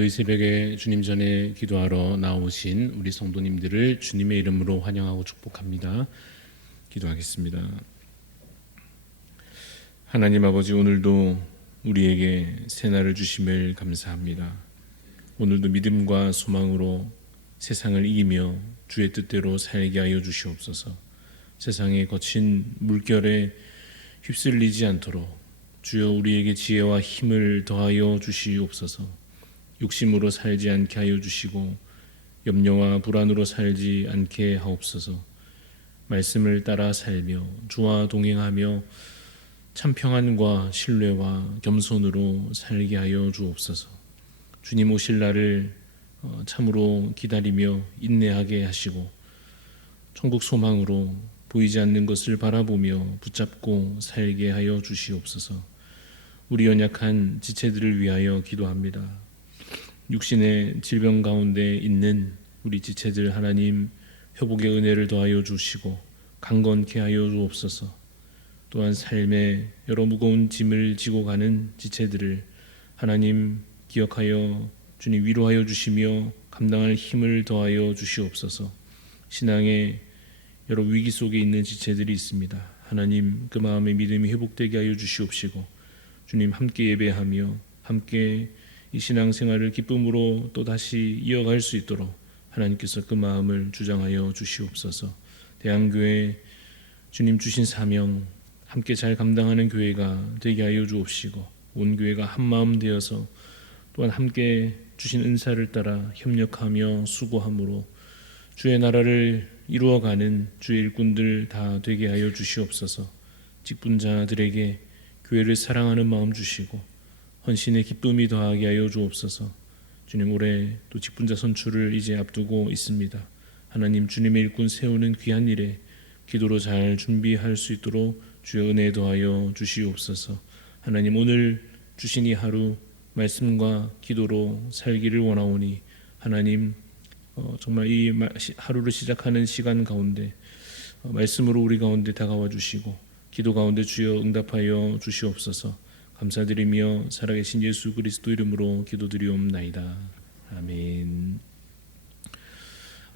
오늘도 이 새벽에 주님 전에 기도하러 나오신 우리 성도님들을 주님의 이름으로 환영하고 축복합니다. 기도하겠습니다. 하나님 아버지, 오늘도 우리에게 새날을 주심을 감사합니다. 오늘도 믿음과 소망으로 세상을 이기며 주의 뜻대로 살게 하여 주시옵소서. 세상의 거친 물결에 휩쓸리지 않도록 주여 우리에게 지혜와 힘을 더하여 주시옵소서. 욕심으로 살지 않게 하여 주시고 염려와 불안으로 살지 않게 하옵소서. 말씀을 따라 살며 주와 동행하며 참 평안과 신뢰와 겸손으로 살게 하여 주옵소서. 주님 오실 날을 참으로 기다리며 인내하게 하시고 천국 소망으로 보이지 않는 것을 바라보며 붙잡고 살게 하여 주시옵소서. 우리 연약한 지체들을 위하여 기도합니다. 육신의 질병 가운데 있는 우리 지체들 하나님 회복의 은혜를 더하여 주시고 강건케 하여 주옵소서. 또한 삶의 여러 무거운 짐을 지고 가는 지체들을 하나님 기억하여 주님 위로하여 주시며 감당할 힘을 더하여 주시옵소서. 신앙의 여러 위기 속에 있는 지체들이 있습니다. 하나님 그 마음의 믿음이 회복되게 하여 주시옵시고 주님 함께 예배하며 함께 이 신앙생활을 기쁨으로 또다시 이어갈 수 있도록 하나님께서 그 마음을 주장하여 주시옵소서. 대한교회 주님 주신 사명 함께 잘 감당하는 교회가 되게 하여 주옵시고 온 교회가 한마음 되어서 또한 함께 주신 은사를 따라 협력하며 수고함으로 주의 나라를 이루어가는 주의 일꾼들 다 되게 하여 주시옵소서. 직분자들에게 교회를 사랑하는 마음 주시고 헌신의 기쁨이 더하게 하여 주옵소서. 주님 올해 또 직분자 선출을 이제 앞두고 있습니다. 하나님 주님의 일꾼 세우는 귀한 일에 기도로 잘 준비할 수 있도록 주의 은혜 더하여 주시옵소서. 하나님 오늘 주신 이 하루 말씀과 기도로 살기를 원하오니 하나님 정말 이 하루를 시작하는 시간 가운데 말씀으로 우리 가운데 다가와 주시고 기도 가운데 주여 응답하여 주시옵소서. 감사드리며 살아계신 예수 그리스도 이름으로 기도드리옵나이다. 아멘.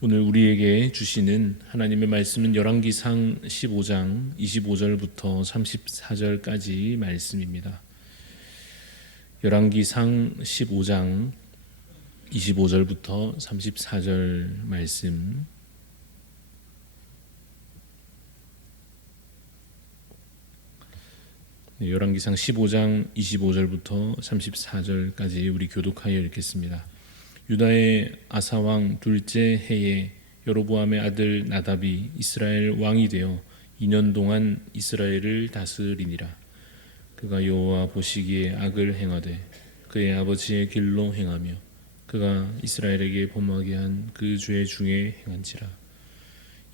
오늘 우리에게 주시는 하나님의 말씀은 열왕기상 15장 25절부터 34절까지 말씀입니다. 열왕기상 15장 25절부터 34절 말씀. 열왕기상 15장 25절부터 34절까지 우리 교독하여 읽겠습니다. 유다의 아사왕 둘째 해에 여로보암의 아들 나답이 이스라엘 왕이 되어 2년 동안 이스라엘을 다스리니라. 그가 여호와 보시기에 악을 행하되 그의 아버지의 길로 행하며 그가 이스라엘에게 범하게 한 그 죄 중에 행한지라.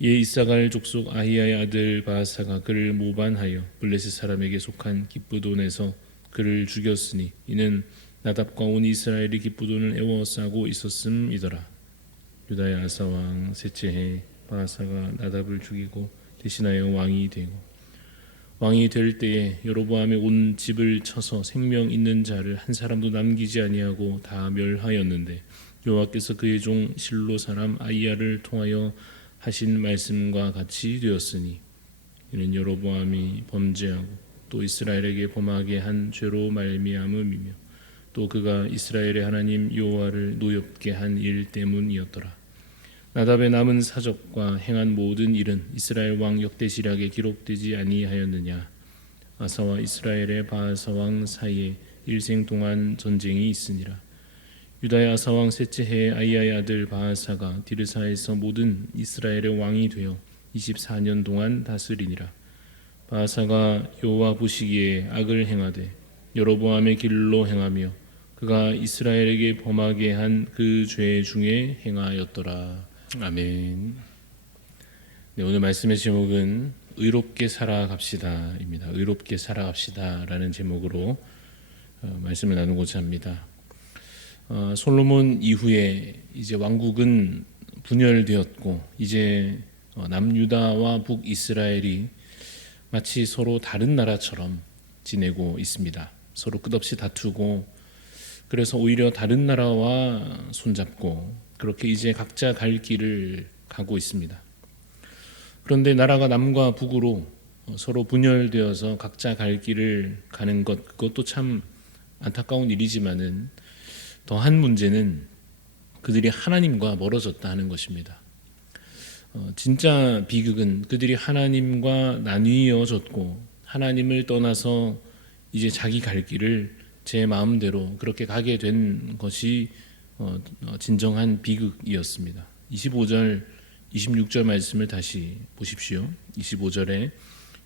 이에 이사갈 족속 아히야의 아들 바하사가 그를 모반하여 블레셋 사람에게 속한 기브돈에서 그를 죽였으니 이는 나답과 온 이스라엘이 기브돈을 애워싸고 있었음이더라. 유다의 아사 왕 셋째 해 바하사가 나답을 죽이고 대신하여 왕이 되고 왕이 될 때에 여로보암의 온 집을 쳐서 생명 있는 자를 한 사람도 남기지 아니하고 다 멸하였는데 여호와께서 그의 종 실로 사람 아히야를 통하여 하신 말씀과 같이 되었으니 이는 여로보암이 범죄하고 또 이스라엘에게 범하게 한 죄로 말미암음이며 또 그가 이스라엘의 하나님 여호와를 노엽게 한 일 때문이었더라. 나답의 남은 사적과 행한 모든 일은 이스라엘 왕 역대시락에 기록되지 아니하였느냐. 아사와 이스라엘의 바하사 왕 사이에 일생 동안 전쟁이 있으니라. 유다의 아사 왕 셋째 해에 아히야의 아들 바하사가 디르사에서 모든 이스라엘의 왕이 되어 24년 동안 다스리니라. 바하사가 여호와 보시기에 악을 행하되 여로보암의 길로 행하며 그가 이스라엘에게 범하게 한 그 죄 중에 행하였더라. 아멘. 네, 오늘 말씀의 제목은 의롭게 살아갑시다입니다. 의롭게 살아갑시다라는 제목으로 말씀을 나누고자 합니다. 솔로몬 이후에 이제 왕국은 분열되었고 이제 남유다와 북이스라엘이 마치 서로 다른 나라처럼 지내고 있습니다. 서로 끝없이 다투고 그래서 오히려 다른 나라와 손잡고 그렇게 이제 각자 갈 길을 가고 있습니다. 그런데 나라가 남과 북으로 서로 분열되어서 각자 갈 길을 가는 것, 그것도 참 안타까운 일이지만은 더한 문제는 그들이 하나님과 멀어졌다 하는 것입니다. 진짜 비극은 그들이 하나님과 나뉘어졌고 하나님을 떠나서 이제 자기 갈 길을 제 마음대로 그렇게 가게 된 것이 진정한 비극이었습니다. 25절, 26절 말씀을 다시 보십시오. 25절에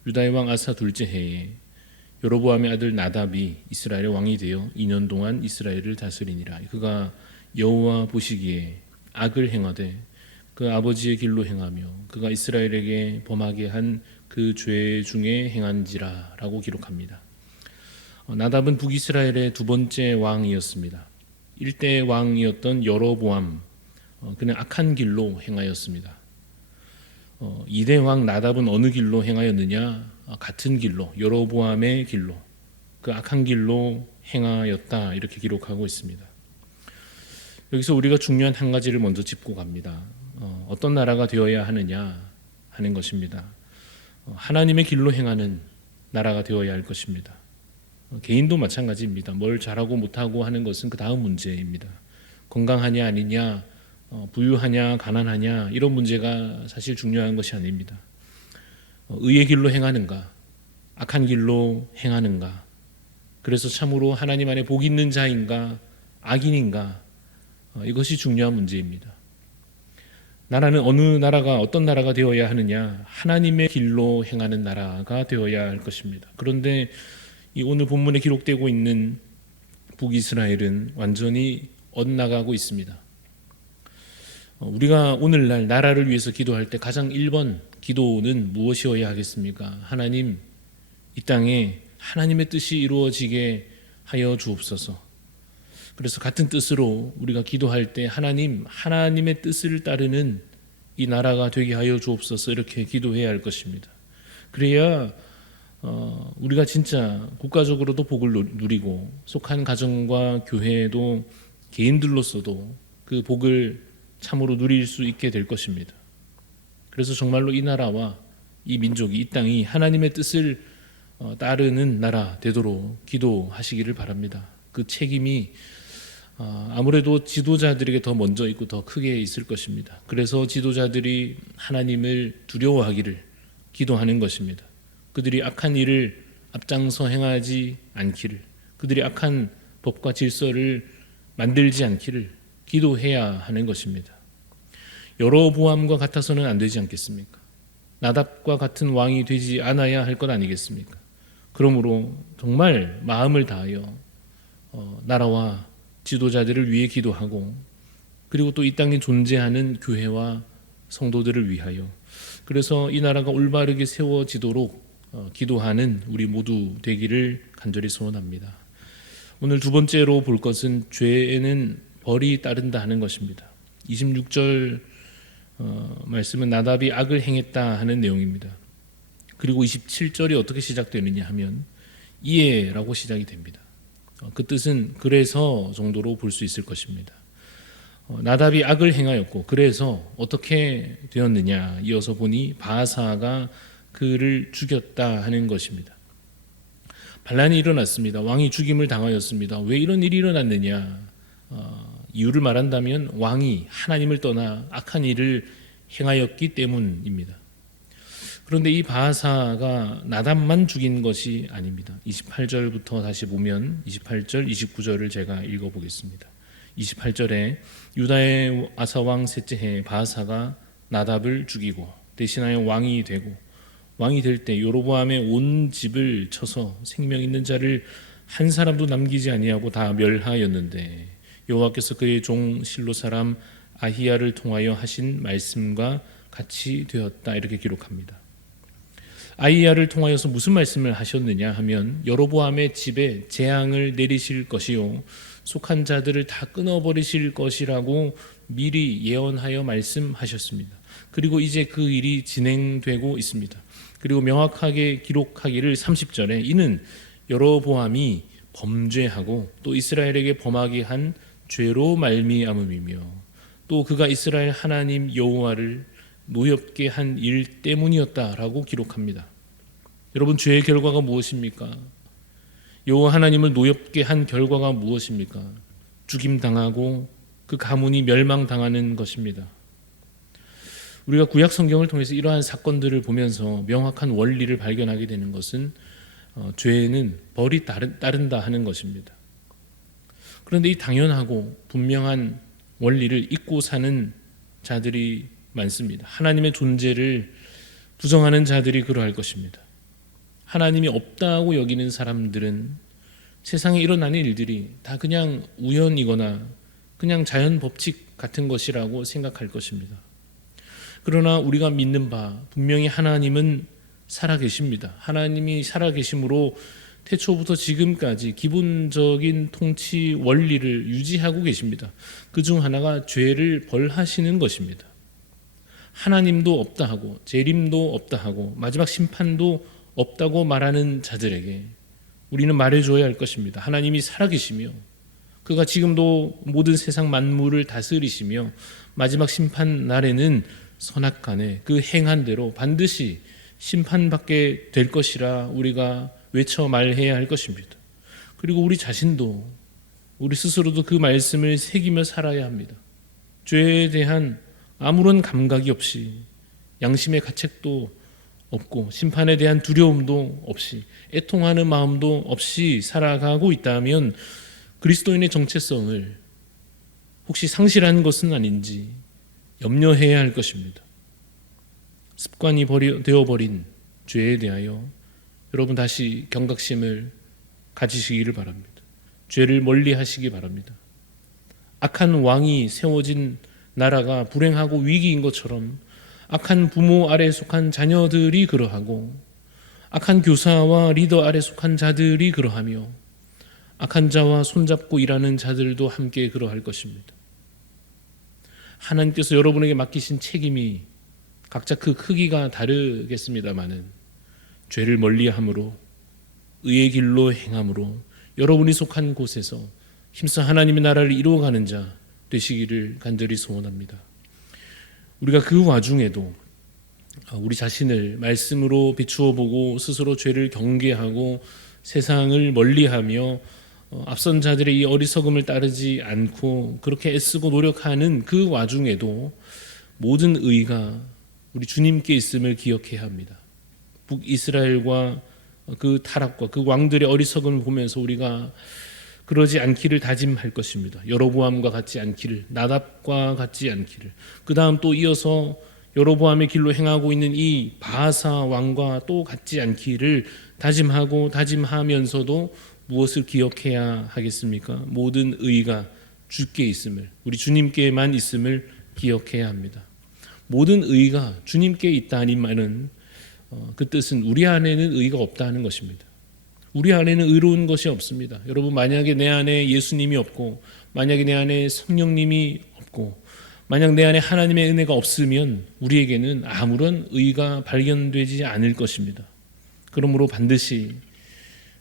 유다의 왕 아사 둘째 해에 여로보암의 아들 나답이 이스라엘의 왕이 되어 2년 동안 이스라엘을 다스리니라. 그가 여호와 보시기에 악을 행하되 그 아버지의 길로 행하며 그가 이스라엘에게 범하게 한 그 죄 중에 행한지라 라고 기록합니다. 나답은 북이스라엘의 두 번째 왕이었습니다. 1대 왕이었던 여로보암, 그는 악한 길로 행하였습니다. 2대 왕 나답은 어느 길로 행하였느냐? 같은 길로, 여로보암의 길로, 그 악한 길로 행하였다 이렇게 기록하고 있습니다. 여기서 우리가 중요한 한 가지를 먼저 짚고 갑니다. 어떤 나라가 되어야 하느냐 하는 것입니다. 하나님의 길로 행하는 나라가 되어야 할 것입니다. 개인도 마찬가지입니다. 뭘 잘하고 못하고 하는 것은 그 다음 문제입니다. 건강하냐 아니냐, 부유하냐 가난하냐 이런 문제가 사실 중요한 것이 아닙니다. 의의 길로 행하는가, 악한 길로 행하는가, 그래서 참으로 하나님 안에 복 있는 자인가 악인인가, 이것이 중요한 문제입니다. 나라는 어느 나라가 어떤 나라가 되어야 하느냐, 하나님의 길로 행하는 나라가 되어야 할 것입니다. 그런데 이 오늘 본문에 기록되고 있는 북이스라엘은 완전히 엇나가고 있습니다. 우리가 오늘날 나라를 위해서 기도할 때 가장 1번 기도는 무엇이어야 하겠습니까? 하나님, 이 땅에 하나님의 뜻이 이루어지게 하여 주옵소서. 그래서 같은 뜻으로 우리가 기도할 때 하나님, 하나님의 뜻을 따르는 이 나라가 되게 하여 주옵소서 이렇게 기도해야 할 것입니다. 그래야 우리가 진짜 국가적으로도 복을 누리고 속한 가정과 교회도 개인들로서도 그 복을 참으로 누릴 수 있게 될 것입니다. 그래서 정말로 이 나라와 이 민족이, 이 땅이 하나님의 뜻을 따르는 나라 되도록 기도하시기를 바랍니다. 그 책임이 아무래도 지도자들에게 더 먼저 있고 더 크게 있을 것입니다. 그래서 지도자들이 하나님을 두려워하기를 기도하는 것입니다. 그들이 악한 일을 앞장서 행하지 않기를, 그들이 악한 법과 질서를 만들지 않기를 기도해야 하는 것입니다. 여로보암과 같아서는 안 되지 않겠습니까? 나답과 같은 왕이 되지 않아야 할 것 아니겠습니까? 그러므로 정말 마음을 다하여 나라와 지도자들을 위해 기도하고, 그리고 또 이 땅에 존재하는 교회와 성도들을 위하여, 그래서 이 나라가 올바르게 세워지도록 기도하는 우리 모두 되기를 간절히 소원합니다. 오늘 두 번째로 볼 것은 죄에는 벌이 따른다 하는 것입니다. 26절 말씀은 나답이 악을 행했다 하는 내용입니다. 그리고 27절이 어떻게 시작되느냐 하면 이에라고 시작이 됩니다. 그 뜻은 그래서 정도로 볼 수 있을 것입니다. 나답이 악을 행하였고 그래서 어떻게 되었느냐, 이어서 보니 바사가 그를 죽였다 하는 것입니다. 반란이 일어났습니다. 왕이 죽임을 당하였습니다. 왜 이런 일이 일어났느냐, 이유를 말한다면 왕이 하나님을 떠나 악한 일을 행하였기 때문입니다. 그런데 이 바사가 나답만 죽인 것이 아닙니다. 28절부터 다시 보면 28절, 29절을 제가 읽어보겠습니다. 28절에 유다의 아사왕 셋째 해 바사가 나답을 죽이고 대신하여 왕이 되고, 왕이 될 때 여로보암의 온 집을 쳐서 생명 있는 자를 한 사람도 남기지 아니하고 다 멸하였는데 여호와께서 그의 종 실로 사람 아히야를 통하여 하신 말씀과 같이 되었다 이렇게 기록합니다. 아히야를 통하여서 무슨 말씀을 하셨느냐 하면 여로보암의 집에 재앙을 내리실 것이요 속한 자들을 다 끊어버리실 것이라고 미리 예언하여 말씀하셨습니다. 그리고 이제 그 일이 진행되고 있습니다. 그리고 명확하게 기록하기를 30절에 이는 여로보암이 범죄하고 또 이스라엘에게 범하게 한 죄로 말미암음이며 또 그가 이스라엘 하나님 여호와를 노엽게 한 일 때문이었다라고 기록합니다. 여러분, 죄의 결과가 무엇입니까? 여호와 하나님을 노엽게 한 결과가 무엇입니까? 죽임당하고 그 가문이 멸망당하는 것입니다. 우리가 구약 성경을 통해서 이러한 사건들을 보면서 명확한 원리를 발견하게 되는 것은 죄는 벌이 따른다 하는 것입니다. 그런데 이 당연하고 분명한 원리를 잊고 사는 자들이 많습니다. 하나님의 존재를 부정하는 자들이 그러할 것입니다. 하나님이 없다고 여기는 사람들은 세상에 일어나는 일들이 다 그냥 우연이거나 그냥 자연 법칙 같은 것이라고 생각할 것입니다. 그러나 우리가 믿는 바 분명히 하나님은 살아계십니다. 하나님이 살아계심으로 태초부터 지금까지 기본적인 통치 원리를 유지하고 계십니다. 그중 하나가 죄를 벌하시는 것입니다. 하나님도 없다 하고 재림도 없다 하고 마지막 심판도 없다고 말하는 자들에게 우리는 말해줘야 할 것입니다. 하나님이 살아계시며 그가 지금도 모든 세상 만물을 다스리시며 마지막 심판 날에는 선악간에 그 행한 대로 반드시 심판받게 될 것이라 우리가 외쳐 말해야 할 것입니다. 그리고 우리 자신도 우리 스스로도 그 말씀을 새기며 살아야 합니다. 죄에 대한 아무런 감각이 없이 양심의 가책도 없고 심판에 대한 두려움도 없이 애통하는 마음도 없이 살아가고 있다면 그리스도인의 정체성을 혹시 상실한 것은 아닌지 염려해야 할 것입니다. 습관이 되어버린 죄에 대하여 여러분 다시 경각심을 가지시기를 바랍니다. 죄를 멀리 하시기 바랍니다. 악한 왕이 세워진 나라가 불행하고 위기인 것처럼 악한 부모 아래 속한 자녀들이 그러하고 악한 교사와 리더 아래 속한 자들이 그러하며 악한 자와 손잡고 일하는 자들도 함께 그러할 것입니다. 하나님께서 여러분에게 맡기신 책임이 각자 그 크기가 다르겠습니다마는 죄를 멀리함으로 의의 길로 행함으로 여러분이 속한 곳에서 힘써 하나님의 나라를 이루어가는 자 되시기를 간절히 소원합니다. 우리가 그 와중에도 우리 자신을 말씀으로 비추어 보고 스스로 죄를 경계하고 세상을 멀리하며 앞선 자들의 이 어리석음을 따르지 않고 그렇게 애쓰고 노력하는 그 와중에도 모든 의가 우리 주님께 있음을 기억해야 합니다. 북이스라엘과 그 타락과 그 왕들의 어리석음을 보면서 우리가 그러지 않기를 다짐할 것입니다. 여로보암과 같지 않기를, 나답과 같지 않기를, 그 다음 또 이어서 여로보암의 길로 행하고 있는 이 바하사 왕과 또 같지 않기를 다짐하면서도 무엇을 기억해야 하겠습니까? 모든 의가 주께 있음을, 우리 주님께만 있음을 기억해야 합니다. 모든 의가 주님께 있다는 말은 그 뜻은 우리 안에는 의가 없다는 것입니다. 우리 안에는 의로운 것이 없습니다. 여러분, 만약에 내 안에 예수님이 없고 만약에 내 안에 성령님이 없고 만약 내 안에 하나님의 은혜가 없으면 우리에게는 아무런 의가 발견되지 않을 것입니다. 그러므로 반드시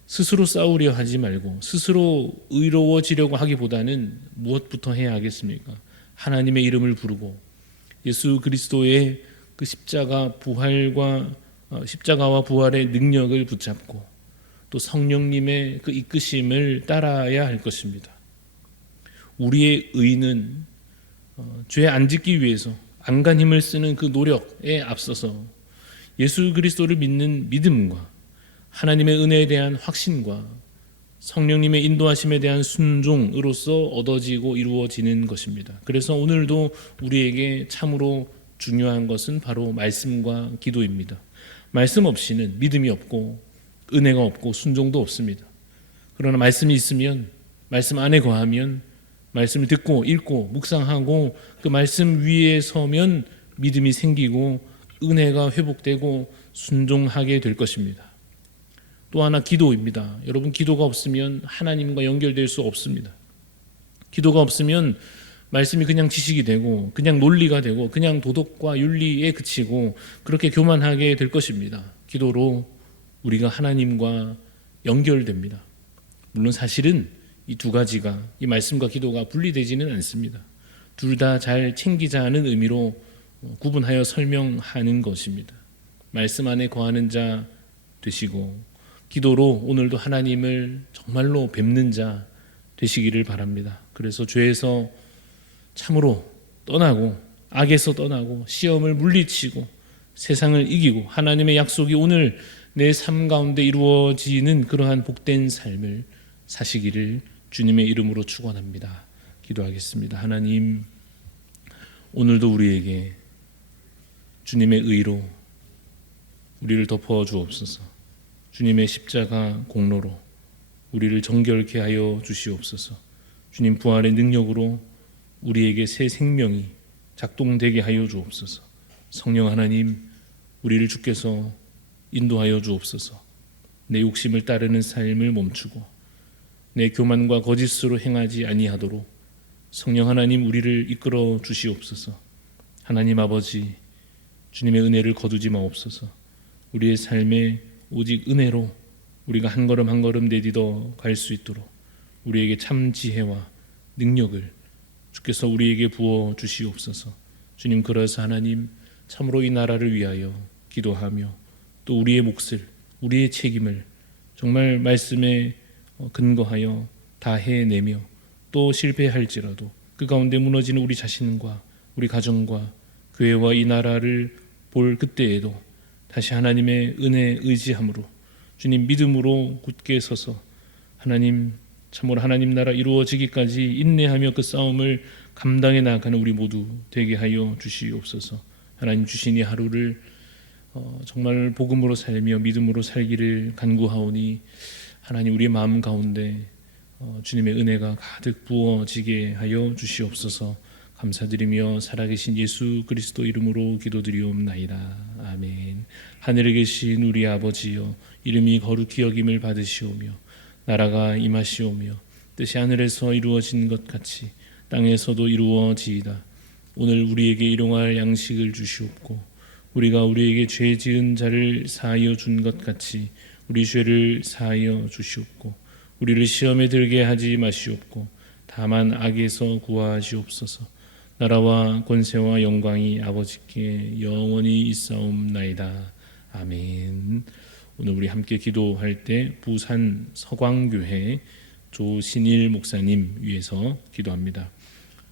스스로 싸우려 하지 말고 스스로 의로워지려고 하기보다는 무엇부터 해야 하겠습니까? 하나님의 이름을 부르고 예수 그리스도의 그 십자가와 부활의 능력을 붙잡고 또 성령님의 그 이끄심을 따라야 할 것입니다. 우리의 의는 죄 안 짓기 위해서 안간 힘을 쓰는 그 노력에 앞서서 예수 그리스도를 믿는 믿음과 하나님의 은혜에 대한 확신과 성령님의 인도하심에 대한 순종으로서 얻어지고 이루어지는 것입니다. 그래서 오늘도 우리에게 참으로 중요한 것은 바로 말씀과 기도입니다. 말씀 없이는 믿음이 없고 은혜가 없고 순종도 없습니다. 그러나 말씀이 있으면, 말씀 안에 거하면, 말씀을 듣고 읽고 묵상하고 그 말씀 위에 서면 믿음이 생기고 은혜가 회복되고 순종하게 될 것입니다. 또 하나 기도입니다. 여러분, 기도가 없으면 하나님과 연결될 수 없습니다. 기도가 없으면 말씀이 그냥 지식이 되고 그냥 논리가 되고 그냥 도덕과 윤리에 그치고 그렇게 교만하게 될 것입니다. 기도로 우리가 하나님과 연결됩니다. 물론 사실은 이 두 가지가, 이 말씀과 기도가 분리되지는 않습니다. 둘 다 잘 챙기자는 의미로 구분하여 설명하는 것입니다. 말씀 안에 거하는 자 되시고, 기도로 오늘도 하나님을 정말로 뵙는 자 되시기를 바랍니다. 그래서 죄에서 참으로 떠나고, 악에서 떠나고, 시험을 물리치고, 세상을 이기고, 하나님의 약속이 오늘 내 삶 가운데 이루어지는 그러한 복된 삶을 사시기를 주님의 이름으로 축원합니다. 기도하겠습니다. 하나님, 오늘도 우리에게 주님의 의로 우리를 덮어 주옵소서. 주님의 십자가 공로로 우리를 정결케 하여 주시옵소서. 주님 부활의 능력으로 우리에게 새 생명이 작동되게 하여 주옵소서. 성령 하나님, 우리를 주께서 인도하여 주옵소서. 내 욕심을 따르는 삶을 멈추고 내 교만과 거짓으로 행하지 아니하도록 성령 하나님 우리를 이끌어 주시옵소서. 하나님 아버지, 주님의 은혜를 거두지 마옵소서. 우리의 삶에 오직 은혜로 우리가 한 걸음 한 걸음 내딛어 갈 수 있도록 우리에게 참 지혜와 능력을 주께서 우리에게 부어 주시옵소서. 주님, 그래서 하나님 참으로 이 나라를 위하여 기도하며 또 우리의 몫을, 우리의 책임을 정말 말씀에 근거하여 다 해내며 또 실패할지라도 그 가운데 무너지는 우리 자신과 우리 가정과 교회와 이 나라를 볼 그때에도 다시 하나님의 은혜 의지함으로 주님 믿음으로 굳게 서서 하나님 참으로 하나님 나라 이루어지기까지 인내하며 그 싸움을 감당해 나가는 우리 모두 되게 하여 주시옵소서. 하나님 주신 이 하루를 정말 복음으로 살며 믿음으로 살기를 간구하오니 하나님 우리의 마음 가운데 주님의 은혜가 가득 부어지게 하여 주시옵소서. 감사드리며 살아계신 예수 그리스도 이름으로 기도드리옵나이다. 아멘. 하늘에 계신 우리 아버지여, 이름이 거룩히 여김을 받으시오며 나라가 임하시오며 뜻이 하늘에서 이루어진 것 같이 땅에서도 이루어지이다. 오늘 우리에게 일용할 양식을 주시옵고 우리가 우리에게 죄 지은 자를 사하여 준 것 같이 우리 죄를 사하여 주시옵고 우리를 시험에 들게 하지 마시옵고 다만 악에서 구하시옵소서. 나라와 권세와 영광이 아버지께 영원히 있사옵나이다. 아멘. 오늘 우리 함께 기도할 때 부산 서광교회 조신일 목사님 위해서 기도합니다.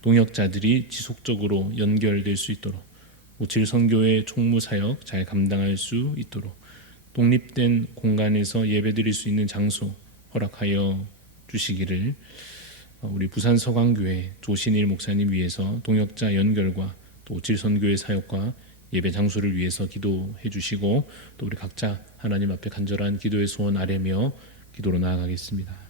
동역자들이 지속적으로 연결될 수 있도록, 57 선교회 총무사역 잘 감당할 수 있도록 독립된 공간에서 예배드릴 수 있는 장소 허락하여 주시기를 우리 부산 서광교회 조신일 목사님 위해서 동역자 연결과 또 57 선교회 사역과 예배 장소를 위해서 기도해 주시고 또 우리 각자 하나님 앞에 간절한 기도의 소원 아뢰며 기도로 나아가겠습니다.